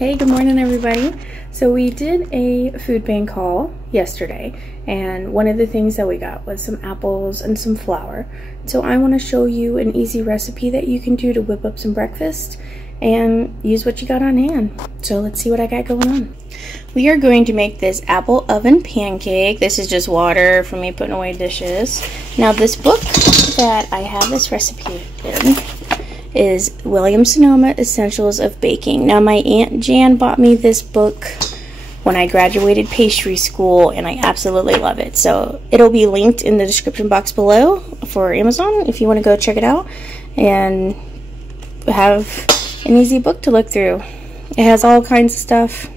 Hey, good morning everybody. So we did a food bank haul yesterday, and one of the things that we got was some apples and some flour. So I want to show you an easy recipe that you can do to whip up some breakfast and use what you got on hand. So let's see what I got going on. We are going to make this apple oven pancake. This is just water for me putting away dishes. Now this book that I have this recipe in is Williams-Sonoma Essentials of Baking. Now my Aunt Jan bought me this book when I graduated pastry school, and I absolutely love it. So it'll be linked in the description box below for Amazon if you want to go check it out and have an easy book to look through. It has all kinds of stuff.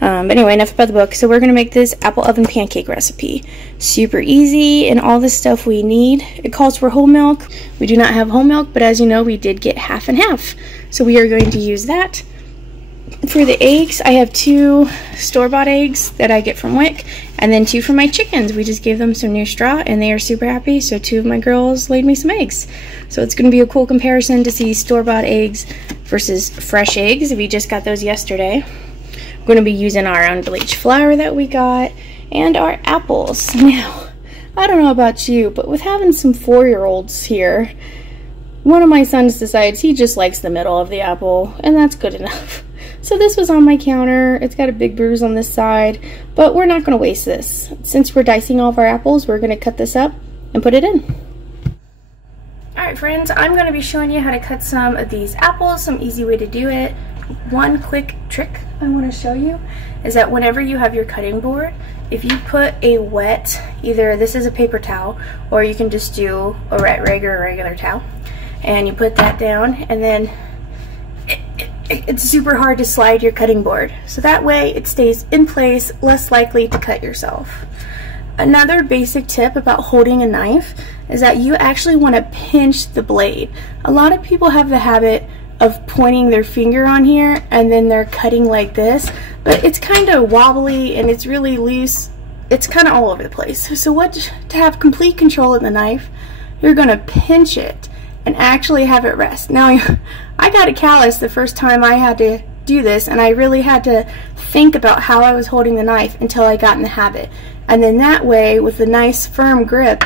But anyway, enough about the book. So we're going to make this apple oven pancake recipe. Super easy, and all the stuff we need. It calls for whole milk. We do not have whole milk, but as you know, we did get half and half. So we are going to use that. For the eggs, I have 2 store-bought eggs that I get from Wick, and then 2 for my chickens. We just gave them some new straw, and they are super happy, so 2 of my girls laid me some eggs. So it's going to be a cool comparison to see store-bought eggs versus fresh eggs if you just got those yesterday. We're going to be using our unbleached flour that we got and our apples. Now, I don't know about you, but with having some 4-year-olds here, one of my sons decides he just likes the middle of the apple, and that's good enough. So this was on my counter. It's got a big bruise on this side, but we're not going to waste this. Since we're dicing all of our apples, we're going to cut this up and put it in. Alright friends, I'm going to be showing you how to cut some of these apples, some easy way to do it. One quick trick I want to show you is that whenever you have your cutting board, if you put a wet, either this is a paper towel, or you can just do a regular towel, and you put that down, and then it's super hard to slide your cutting board. So that way it stays in place, less likely to cut yourself. Another basic tip about holding a knife is that you actually want to pinch the blade. A lot of people have the habit of pointing their finger on here and then they're cutting like this, but it's kind of wobbly and it's really loose. It's kind of all over the place. So to have complete control of the knife, you're going to pinch it and actually have it rest. Now, I got a callus the first time I had to do this, and I really had to think about how I was holding the knife until I got in the habit. And then that way, with a nice firm grip,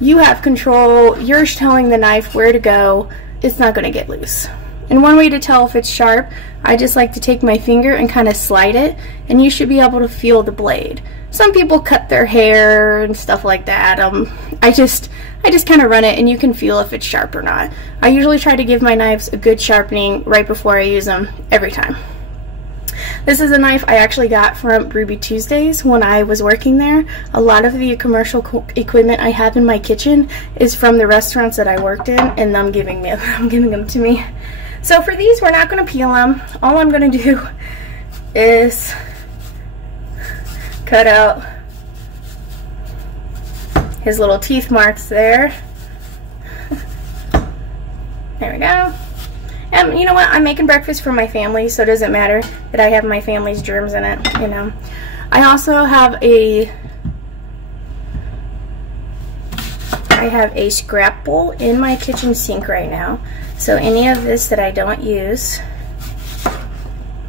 you have control. You're telling the knife where to go. It's not going to get loose. And one way to tell if it's sharp, I just like to take my finger and kind of slide it, and you should be able to feel the blade. Some people cut their hair and stuff like that. I just kind of run it, and you can feel if it's sharp or not. I usually try to give my knives a good sharpening right before I use them every time. This is a knife I actually got from Ruby Tuesdays when I was working there. A lot of the commercial equipment I have in my kitchen is from the restaurants that I worked in, and I'm giving them to me. So for these, we're not going to peel them. All I'm going to do is cut out his little teeth marks there. There we go. And you know what? I'm making breakfast for my family, so it doesn't matter that I have my family's germs in it, you know. I also have a scrap bowl in my kitchen sink right now. So any of this that I don't use,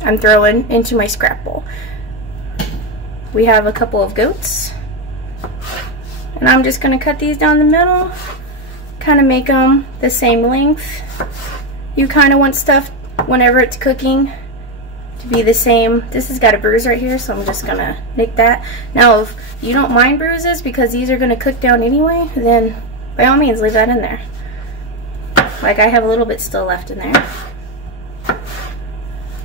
I'm throwing into my scrap bowl. We have a couple of goats, and I'm just going to cut these down the middle, kind of make them the same length. You kind of want stuff whenever it's cooking to be the same. This has got a bruise right here, so I'm just going to nick that. Now, if you don't mind bruises because these are going to cook down anyway, then by all means leave that in there. Like I have a little bit still left in there.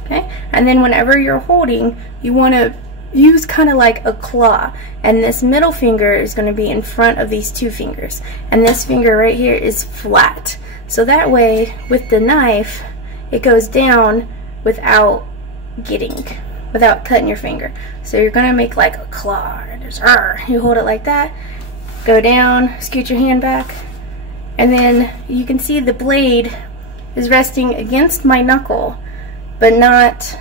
Okay, and then whenever you're holding, you want to use kind of like a claw, and this middle finger is going to be in front of these 2 fingers, and this finger right here is flat. So that way, with the knife, it goes down without cutting your finger. So you're going to make like a claw. You hold it like that, go down, scoot your hand back, and then you can see the blade is resting against my knuckle, but not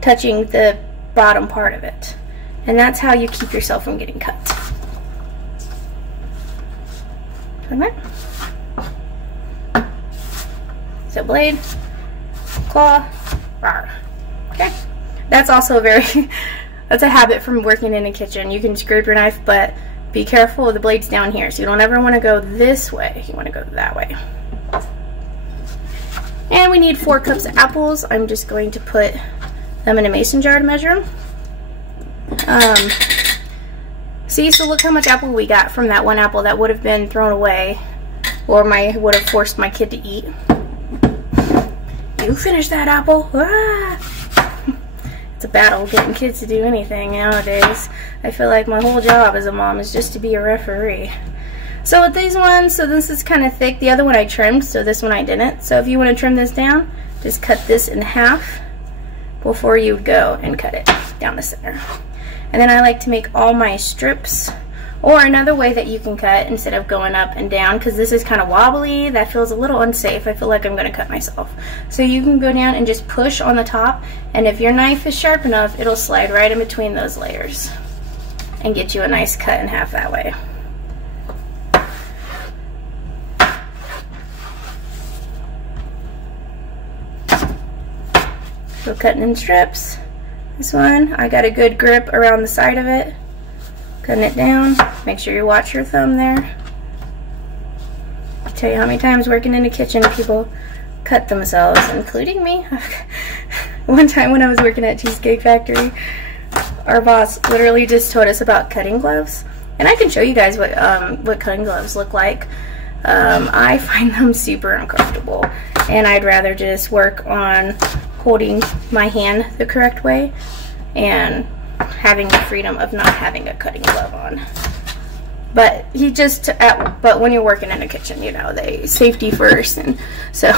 touching the bottom part of it. And that's how you keep yourself from getting cut. Turn that. So blade, claw, rawr. Okay, that's also that's a habit from working in a kitchen. You can scrape your knife, but be careful, the blade's down here, so you don't ever want to go this way. You want to go that way. And we need 4 cups of apples. I'm just going to put them in a mason jar to measure them. See, so look how much apple we got from that one apple that would have been thrown away, or would have forced my kid to eat. You finish that apple. Ah! It's a battle getting kids to do anything nowadays. I feel like my whole job as a mom is just to be a referee. So with these ones, so this is kind of thick. The other one I trimmed, so this one I didn't. So if you want to trim this down, just cut this in half before you go and cut it down the center. And then I like to make all my strips, or another way that you can cut instead of going up and down, because this is kind of wobbly, that feels a little unsafe. I feel like I'm going to cut myself. So you can go down and just push on the top, and if your knife is sharp enough, it'll slide right in between those layers and get you a nice cut in half that way. So cutting in strips. This one, I got a good grip around the side of it. Cutting it down. Make sure you watch your thumb there. I tell you how many times working in the kitchen people cut themselves, including me. One time when I was working at Cheesecake Factory, our boss literally just told us about cutting gloves. And I can show you guys what cutting gloves look like. I find them super uncomfortable, and I'd rather just work on holding my hand the correct way and having the freedom of not having a cutting glove on. But but when you're working in a kitchen, you know, safety first, and so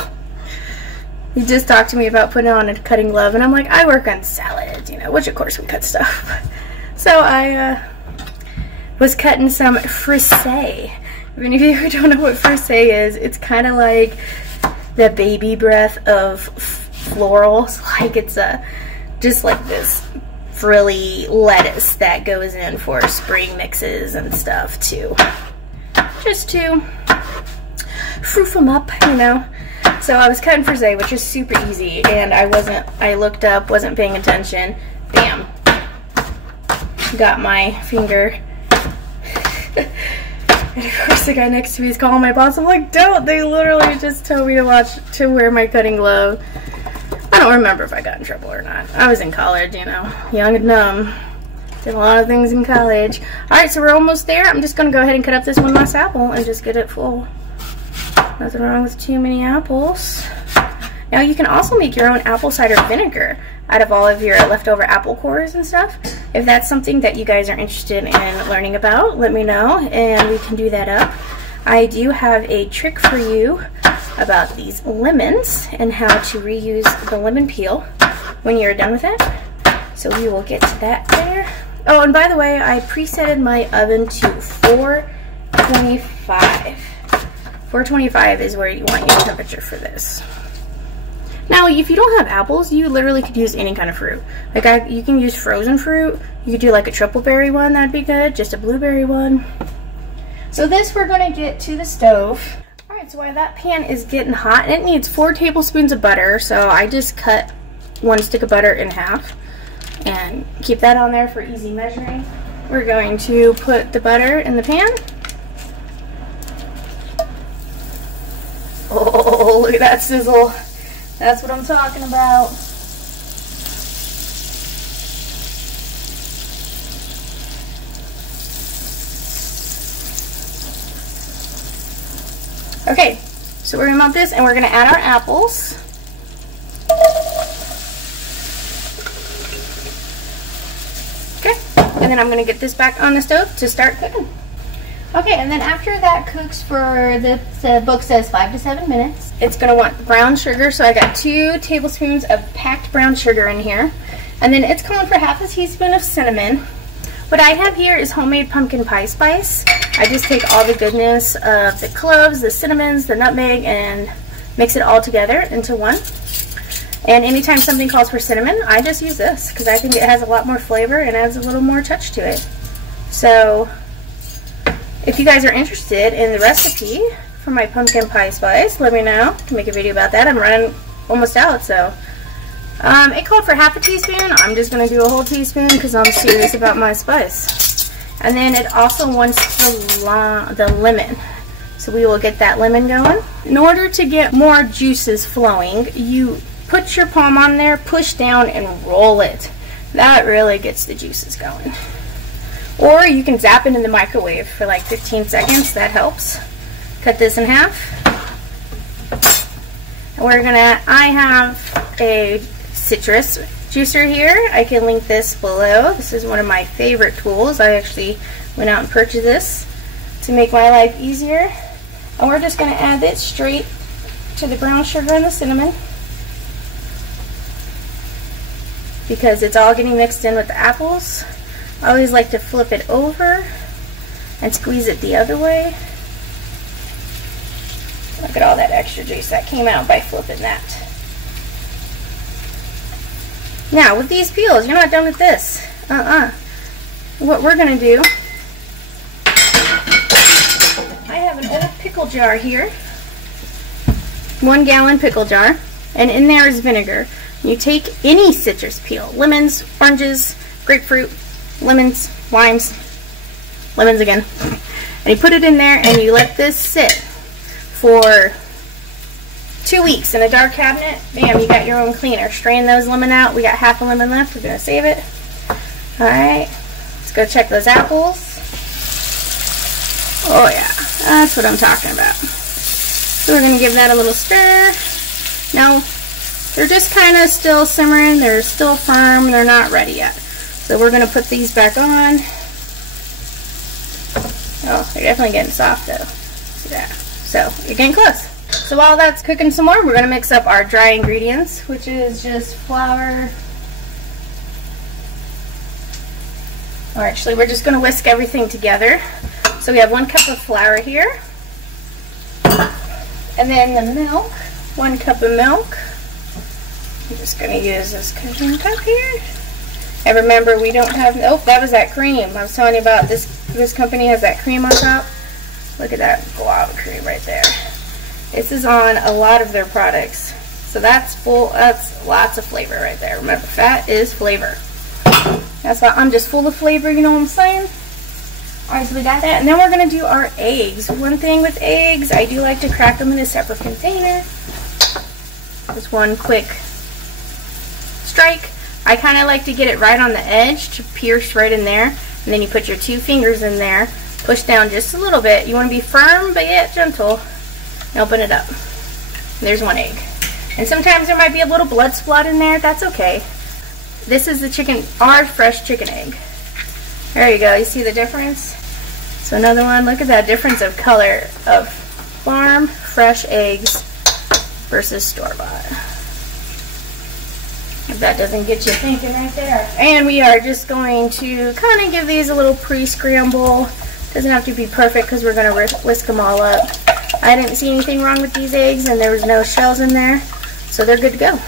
he just talked to me about putting on a cutting glove, and I'm like, I work on salads, you know, which of course we cut stuff. So I was cutting some frisee. If any of you who don't know what frisee is, it's kind of like the baby breath of florals. Like it's just like this frilly lettuce that goes in for spring mixes and stuff too, just to froof them up, you know. So I was cutting frisee, which is super easy, and I looked up, wasn't paying attention, bam, got my finger. And of course the guy next to me is calling my boss. I'm like, don't, they literally just told me to wear my cutting glove. I don't remember if I got in trouble or not. I was in college, you know, young and dumb. Did a lot of things in college. Alright, so we're almost there. I'm just going to go ahead and cut up this one last apple and just get it full. Nothing wrong with too many apples. Now you can also make your own apple cider vinegar out of all of your leftover apple cores and stuff. If that's something that you guys are interested in learning about, let me know and we can do that up. I do have a trick for you about these lemons and how to reuse the lemon peel when you're done with it. So we will get to that there. Oh, and by the way, I presetted my oven to 425. 425 is where you want your temperature for this. Now, if you don't have apples, you literally could use any kind of fruit. Like you can use frozen fruit. You could do like a triple berry one, that'd be good. Just a blueberry one. So this we're gonna get to the stove. All right, so while that pan is getting hot, and it needs 4 tablespoons of butter, so I just cut 1 stick of butter in half and keep that on there for easy measuring. We're going to put the butter in the pan. Oh, look at that sizzle. That's what I'm talking about. Okay, so we're gonna melt this and we're gonna add our apples. Okay, and then I'm gonna get this back on the stove to start cooking. Okay, and then after that cooks for, the book says 5 to 7 minutes, it's going to want brown sugar. So I got 2 tablespoons of packed brown sugar in here. And then it's calling for half a teaspoon of cinnamon. What I have here is homemade pumpkin pie spice. I just take all the goodness of the cloves, the cinnamons, the nutmeg, and mix it all together into one. And anytime something calls for cinnamon, I just use this because I think it has a lot more flavor and adds a little more touch to it. So if you guys are interested in the recipe for my pumpkin pie spice, let me know. I can make a video about that. I'm running almost out, so It called for half a teaspoon. I'm just going to do a whole teaspoon because I'm serious about my spice. And then it also wants the lemon. So we will get that lemon going. In order to get more juices flowing, you put your palm on there, push down, and roll it. That really gets the juices going. Or you can zap it in the microwave for like 15 seconds. That helps. Cut this in half. And I have a citrus juicer here. I can link this below. This is one of my favorite tools. I actually went out and purchased this to make my life easier. And we're just going to add it straight to the brown sugar and the cinnamon, because it's all getting mixed in with the apples. I always like to flip it over and squeeze it the other way. Look at all that extra juice that came out by flipping that. Now with these peels, you're not done with this. What we're going to do, I have an old pickle jar here, 1 gallon pickle jar, and in there is vinegar. You take any citrus peel, lemons, oranges, grapefruit, lemons, limes, lemons again, and you put it in there and you let this sit for 2 weeks in a dark cabinet. Bam, you got your own cleaner. Strain those lemon out. We got half a lemon left. We're going to save it. Alright, let's go check those apples. Oh yeah, that's what I'm talking about. So we're going to give that a little stir. Now, they're just kind of still simmering. They're still firm. They're not ready yet. So we're going to put these back on. Oh, they're definitely getting soft though. See that? So you're getting close. So while that's cooking some more, we're going to mix up our dry ingredients, which is just flour. Or actually, we're just going to whisk everything together. So we have 1 cup of flour here. And then the milk, 1 cup of milk. I'm just going to use this cooking cup here. And remember, we don't have, oh, that was that cream. I was telling you about this company has that cream on top. Look at that guava cream right there. This is on a lot of their products. So that's lots of flavor right there. Remember, fat is flavor. That's why I'm just full of flavor, you know what I'm saying? Alright, so we got that. And then we're going to do our eggs. One thing with eggs, I do like to crack them in a separate container. Just one quick strike. I kind of like to get it right on the edge to pierce right in there. And then you put your 2 fingers in there. Push down just a little bit. You want to be firm, but yet gentle. And open it up. There's 1 egg. And sometimes there might be a little blood splat in there. That's okay. This is our fresh chicken egg. There you go. You see the difference? So another one. Look at that difference of color of farm fresh eggs versus store-bought. If that doesn't get you thinking right there. And we are just going to kind of give these a little pre-scramble. Doesn't have to be perfect because we're going to whisk them all up. I didn't see anything wrong with these eggs, and there was no shells in there, so they're good to go.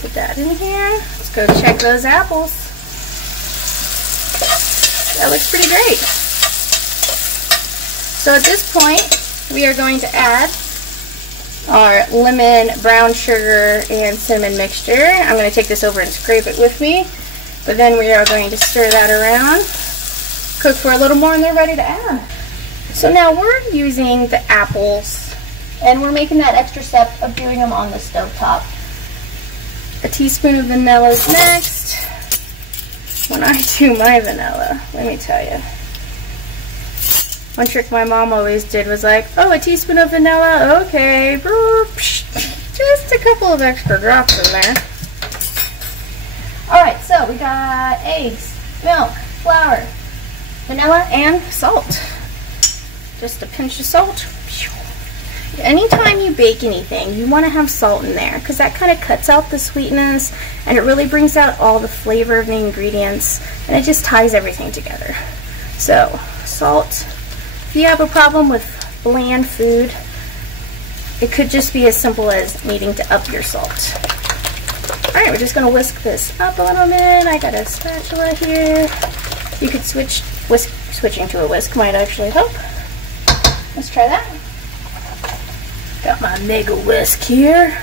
Put that in here. Let's go check those apples. That looks pretty great. So at this point, we are going to add our lemon, brown sugar, and cinnamon mixture. I'm going to take this over and scrape it with me. But then we are going to stir that around, cook for a little more, and they're ready to add. So now we're using the apples, and we're making that extra step of doing them on the stove top. A teaspoon of vanilla is next. When I do my vanilla, let me tell you. One trick my mom always did was like, oh, a teaspoon of vanilla, okay, just a couple of extra drops in there. Alright, so we got eggs, milk, flour, vanilla, and salt. Just a pinch of salt. Anytime you bake anything, you want to have salt in there because that kind of cuts out the sweetness and it really brings out all the flavor of the ingredients and it just ties everything together. So, salt. If you have a problem with bland food, it could just be as simple as needing to up your salt. Alright, we're just going to whisk this up a little bit. I got a spatula here. You could switching to a whisk might actually help. Let's try that. Got my mega whisk here.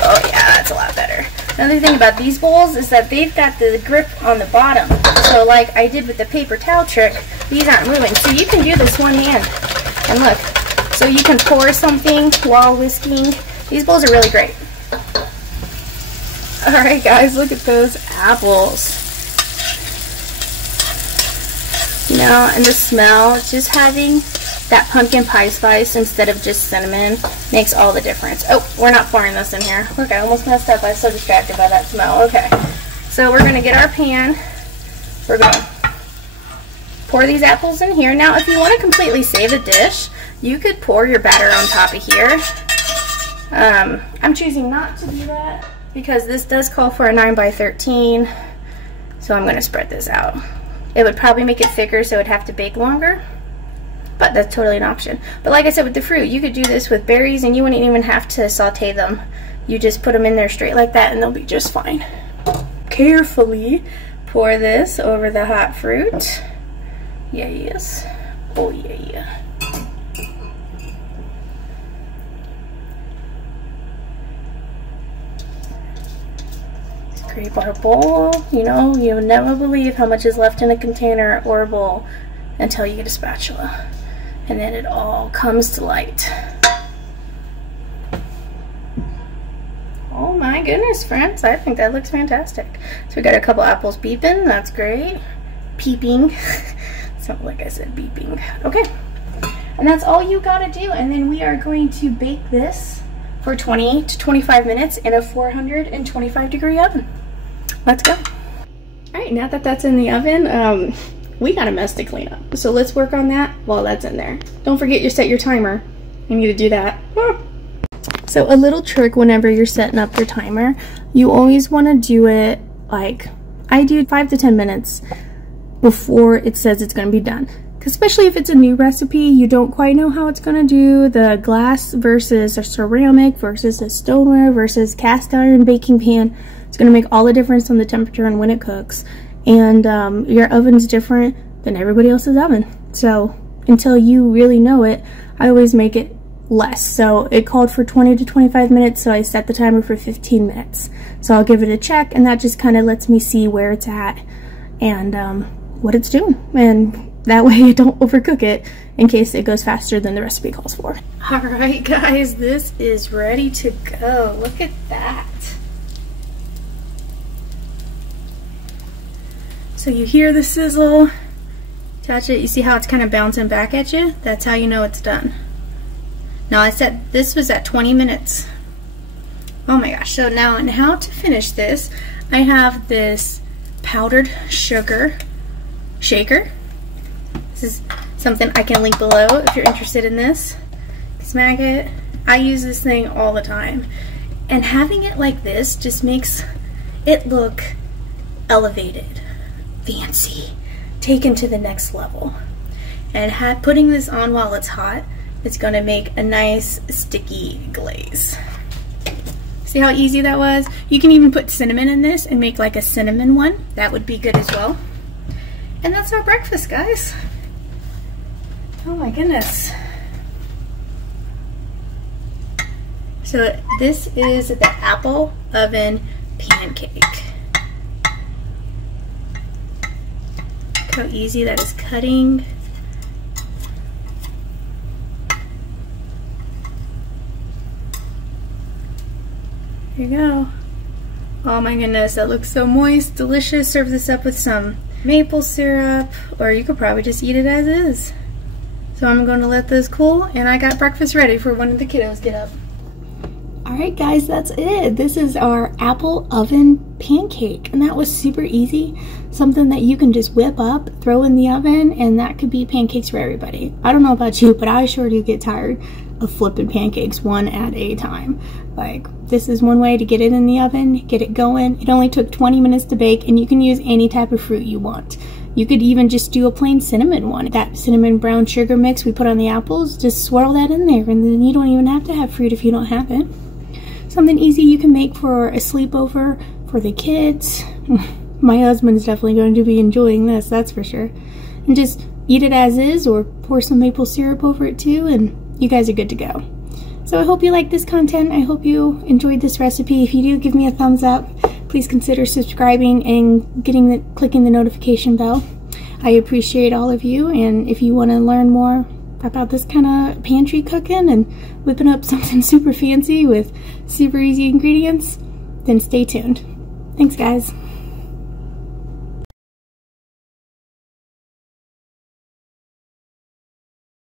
Oh yeah, that's a lot better. Another thing about these bowls is that they've got the grip on the bottom. So like I did with the paper towel trick, these aren't moving. So you can do this one hand. And look, so you can pour something while whisking. These bowls are really great. Alright guys, look at those apples. You know, and the smell, just having that pumpkin pie spice instead of just cinnamon makes all the difference. Oh, we're not pouring this in here. Look, I almost messed up. I was so distracted by that smell. Okay, so we're going to get our pan. We're going to pour these apples in here. Now, if you want to completely save a dish, you could pour your batter on top of here. I'm choosing not to do that because this does call for a 9 by 13. So I'm going to spread this out. It would probably make it thicker, so it would have to bake longer. But that's totally an option. But like I said with the fruit, you could do this with berries and you wouldn't even have to saute them. You just put them in there straight like that and they'll be just fine. Carefully pour this over the hot fruit. Yeah, yes. Oh, yeah. Scrape our bowl. You know, you'll never believe how much is left in a container or a bowl until you get a spatula. And then it all comes to light. Oh my goodness, friends. I think that looks fantastic. So we got a couple apples beeping. That's great. Peeping. Sounds like I said beeping. Okay. And that's all you gotta do. And then we are going to bake this for 20 to 25 minutes in a 425-degree oven. Let's go. All right, now that that's in the oven, we got a mess to clean up. So let's work on that while that's in there. Don't forget you set your timer. You need to do that. So a little trick whenever you're setting up your timer, you always want to do it like, I do 5 to 10 minutes before it says it's going to be done. Especially if it's a new recipe, you don't quite know how it's going to do. The glass versus a ceramic versus a stoneware versus cast iron baking pan. It's going to make all the difference on the temperature and when it cooks. And your oven's different than everybody else's oven. So until you really know it, I always make it less. So it called for 20 to 25 minutes, so I set the timer for 15 minutes. So I'll give it a check, and that just kind of lets me see where it's at and what it's doing. And that way I don't overcook it in case it goes faster than the recipe calls for. All right, guys, this is ready to go. Look at that. So you hear the sizzle, touch it, you see how it's kind of bouncing back at you? That's how you know it's done. Now I said this was at 20 minutes. Oh my gosh, so now on how to finish this, I have this powdered sugar shaker. This is something I can link below if you're interested in this. Smack it. I use this thing all the time. And having it like this just makes it look elevated. Fancy, taken to the next level. And putting this on while it's hot, it's going to make a nice sticky glaze. See how easy that was? You can even put cinnamon in this and make like a cinnamon one. That would be good as well. And that's our breakfast, guys. Oh my goodness. So this is the apple oven pancake. How easy that is cutting. There you go. Oh my goodness, that looks so moist, delicious. Serve this up with some maple syrup, or you could probably just eat it as is. So I'm going to let this cool, and I got breakfast ready for when the kiddos get up. Alright guys, that's it. This is our apple oven pancake, and that was super easy. Something that you can just whip up, throw in the oven, and that could be pancakes for everybody. I don't know about you, but I sure do get tired of flipping pancakes one at a time. Like, this is one way to get it in the oven, get it going. It only took 20 minutes to bake, and you can use any type of fruit you want. You could even just do a plain cinnamon one. That cinnamon brown sugar mix we put on the apples, just swirl that in there, and then you don't even have to have fruit if you don't have it. Something easy you can make for a sleepover for the kids. My husband's definitely going to be enjoying this, that's for sure. and just eat it as is or pour some maple syrup over it too, and you guys are good to go. So I hope you like this content. I hope you enjoyed this recipe. If you do, give me a thumbs up. Please consider subscribing and clicking the notification bell. I appreciate all of you, and if you want to learn more about this kind of pantry cooking and whipping up something super fancy with super easy ingredients, then stay tuned. Thanks, guys.